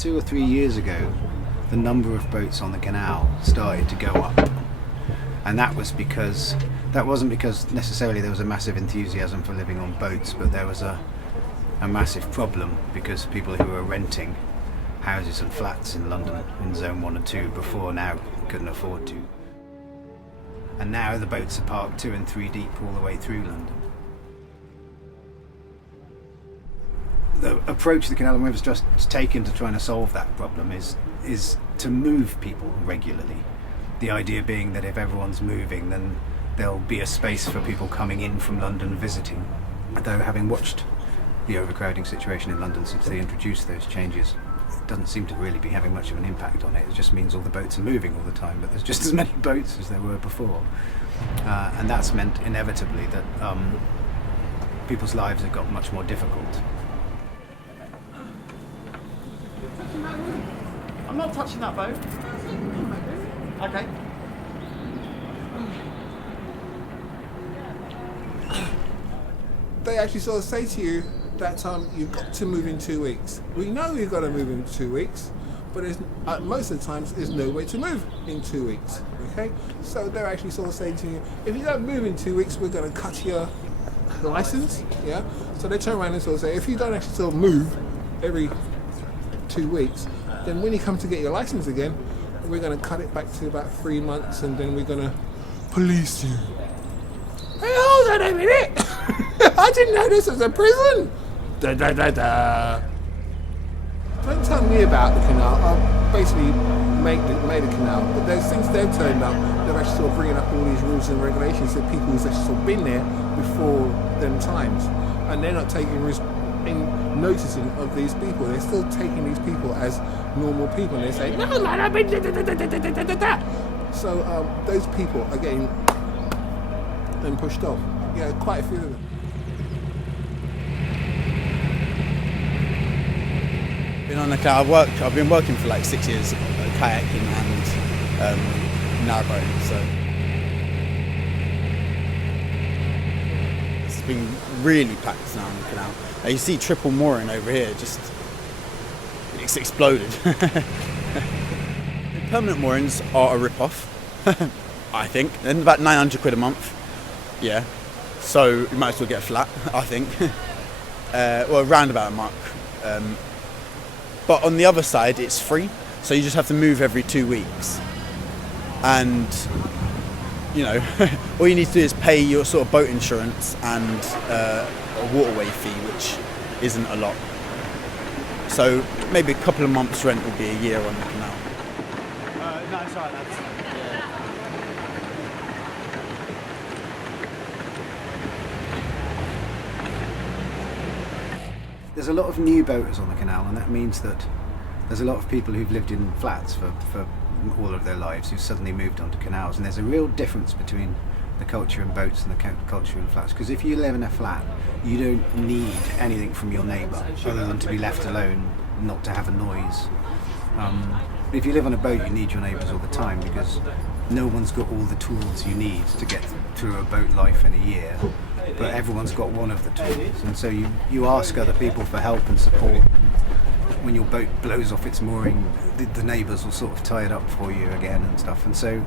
2 or 3 years ago, the number of boats on the canal started to go up. And that wasn't because necessarily there was a massive enthusiasm for living on boats, but there was a massive problem because people who were renting houses and flats in London in Zone 1 and 2 before now couldn't afford to. And now the boats are parked 2 and 3 deep all the way through London. The approach the Canal and Rivers Trust has taken to trying to solve that problem is to move people regularly. The idea being that if everyone's moving, then there'll be a space for people coming in from London visiting. Though having watched the overcrowding situation in London since they introduced those changes, it doesn't seem to really be having much of an impact on it. It just means all the boats are moving all the time, but there's just as many boats as there were before. And that's meant inevitably that people's lives have got much more difficult. I'm not touching that boat. Okay. They actually sort of say to you that you've got to move in 2 weeks. We know you've got to move in 2 weeks, but most of the times there's no way to move in 2 weeks. Okay, so they're actually sort of saying to you, if you don't move in 2 weeks, we're going to cut your license. Yeah. So they turn around and sort of say, if you don't actually sort of move every 2 weeks, then when you come to get your license again, we're going to cut it back to about 3 months, and then we're going to police you. Hey, hold on a minute! I didn't know this was a prison! Da da da da! Don't tell me about the canal. I basically made a canal, but there's things they've turned up. They're actually sort of bringing up all these rules and regulations that people who've actually sort of been there before them times, and they're not taking noticing of these people. They're still taking these people as normal people, and they say, no, man, I've been da. So those people are getting them pushed off. Yeah, quite a few of them. Been on the canal. I've been working for like 6 years, kayaking and narrowboating. So it's been really packed now on the canal. You see triple mooring over here, it's exploded. Permanent moorings are a rip-off, I think. They're about 900 quid a month, yeah. So you might as well get a flat, I think. Well, around about a mark. But on the other side, it's free, so you just have to move every 2 weeks. And, you know, all you need to do is pay your sort of boat insurance and a waterway fee, which isn't a lot. So maybe a couple of months' rent will be a year on the canal. No, it's alright, lads. There's a lot of new boaters on the canal, and that means that there's a lot of people who've lived in flats for all of their lives who've suddenly moved onto canals, and there's a real difference between the culture in boats and the culture in flats. Because if you live in a flat, you don't need anything from your neighbour other than to be left alone, not to have a noise. If you live on a boat, you need your neighbours all the time because no one's got all the tools you need to get through a boat life in a year, but everyone's got one of the tools, and so you ask other people for help and support. And when your boat blows off its mooring, the neighbours will sort of tie it up for you again and stuff. And so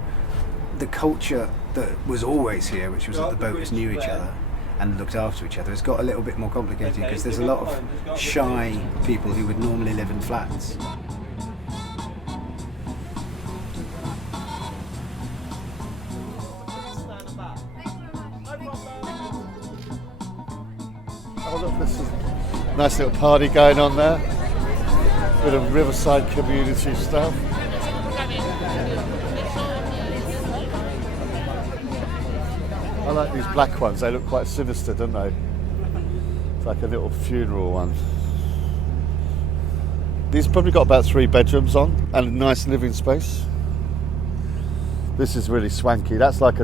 the culture that was always here, which was that the boaters knew each other and looked after each other, has got a little bit more complicated because there's a lot of shy people who would normally live in flats. Oh look, this is a nice little party going on there. Bit of riverside community stuff. I like these black ones, they look quite sinister, don't they? It's like a little funeral one. These probably got about 3 bedrooms on and a nice living space. This is really swanky. That's like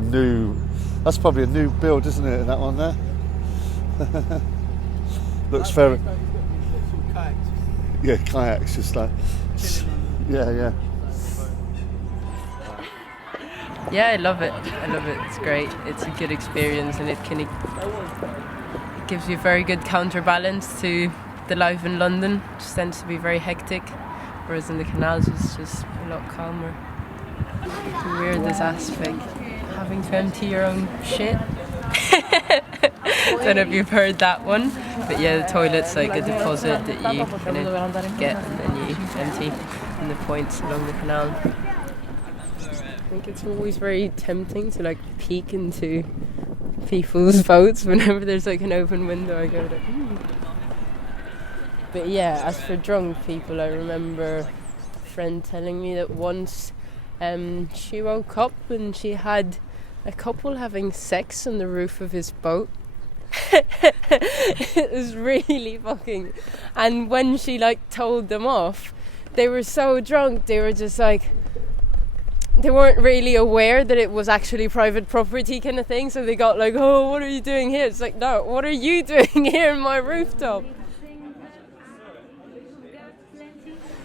that's probably a new build, isn't it, that one there? Looks very... Yeah, kayaks, just like... Yeah. Yeah, I love it. It's great. It's a good experience, and it gives you a very good counterbalance to the life in London, which tends to be very hectic. whereas in the canals it's just a lot calmer. The weirdest aspect, having to empty your own shit. Don't know if you've heard that one, but yeah, the toilet's like a deposit that you kind of get and then you empty in the points along the canal. I think it's always very tempting to like peek into people's boats whenever there's like an open window. I go like, But yeah, as for drunk people, I remember a friend telling me that once she woke up and she had a couple having sex on the roof of his boat. It was really fucking... And when she like told them off, they were so drunk, they were just like... They weren't really aware that it was actually private property kind of thing, so they got like, oh, what are you doing here? It's like, no, what are you doing here in my rooftop?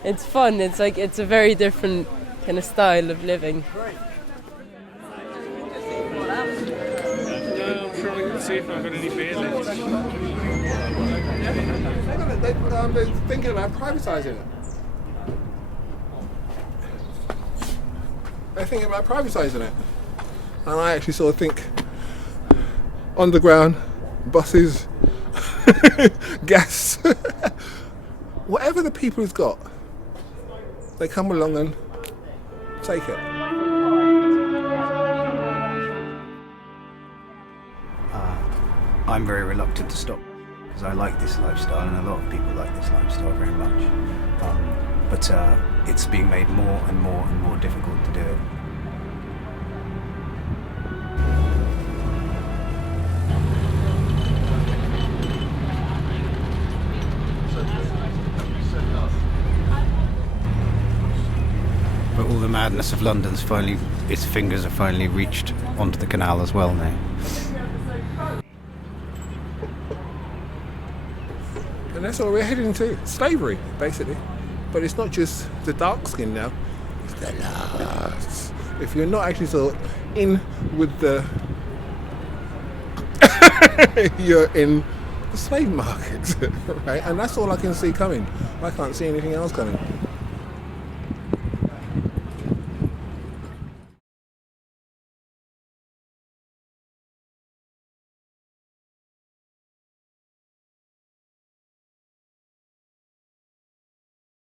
It's fun, it's like, it's a very different kind of style of living. I'm sure we can see if I've got any beer left. They're thinking about privatising it. They're thinking about privatising it. And I actually sort of think underground, buses, gas, whatever the people have got, they come along and take it. I'm very reluctant to stop because I like this lifestyle and a lot of people like this lifestyle very much. But it's being made more and more and more difficult to do it. But all the madness of London's finally, its fingers have finally reached onto the canal as well now. And that's what we're heading to, slavery, basically. But it's not just the dark skin now, it's the last. If you're not actually sort of in with the... you're in the slave market, right? And that's all I can see coming. I can't see anything else coming.